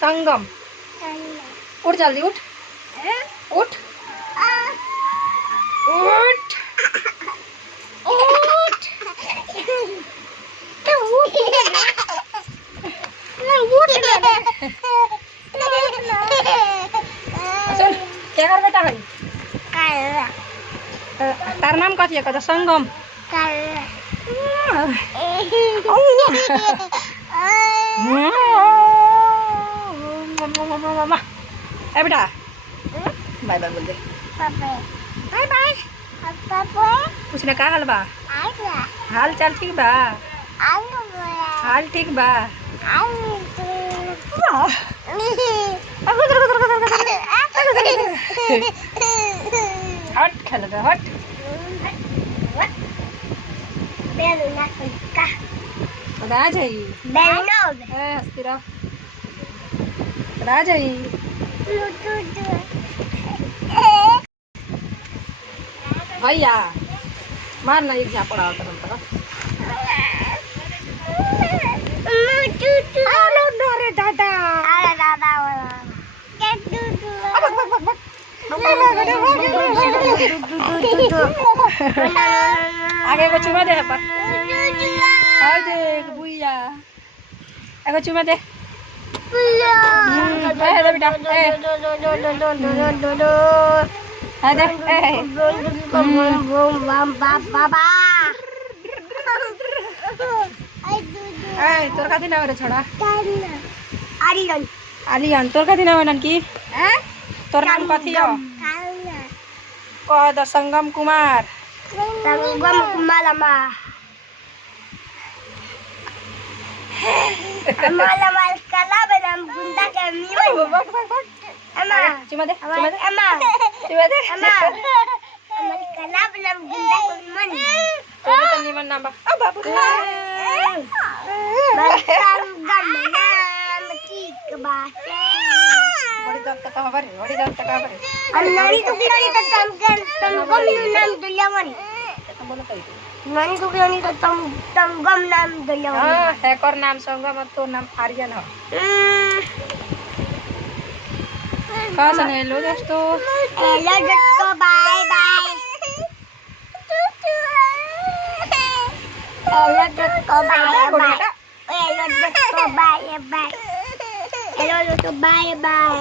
संगम। उठ जल्दी उठ उठ उठ उठ सुन क्या कर बेटा भाई तार नाम कथी है कहता संगम ए बेटा बाय बाय बोल दे बाय बाय पूछने का हाल बा हाल चाल ठीक बा हाल ठीक बा हट खेल दे हट राजाई हस्ती राजाई भैया मारना एक झापड़ा तरह दादा आगे को चुमा दे पर देख बुइया आगे चुमा दे बेटा तोर कथी नाम रे छोड़ा आलियन आलियन तोर कथी नाम ननकी तोर नाम कथी हो कह द संगम कुमार अम्मा कला बनाम गुंडा के मीवन अम्मा चुमा दे अम्मा चुमा दे अम्मा कला बनाम गुंडा के मीवन तोरे तो नीमन नाम बा आ बाबू नाम ठीक बा बड़ी दम तक खबर बड़ी दम तक खबर अन्नारी तो किरानी तो तंगम नाम दुलियावनी तो बोलो कई नानी तो किरानी तो तंगम नाम दुलियावनी हां हैकर नाम संगम और तो नाम आर्यन हो कहां से हेलो दोस्तों बाय बाय हेलो दोस्तों बाय बाय हेलो दोस्तों बाय बाय हेलो दोस्तों बाय बाय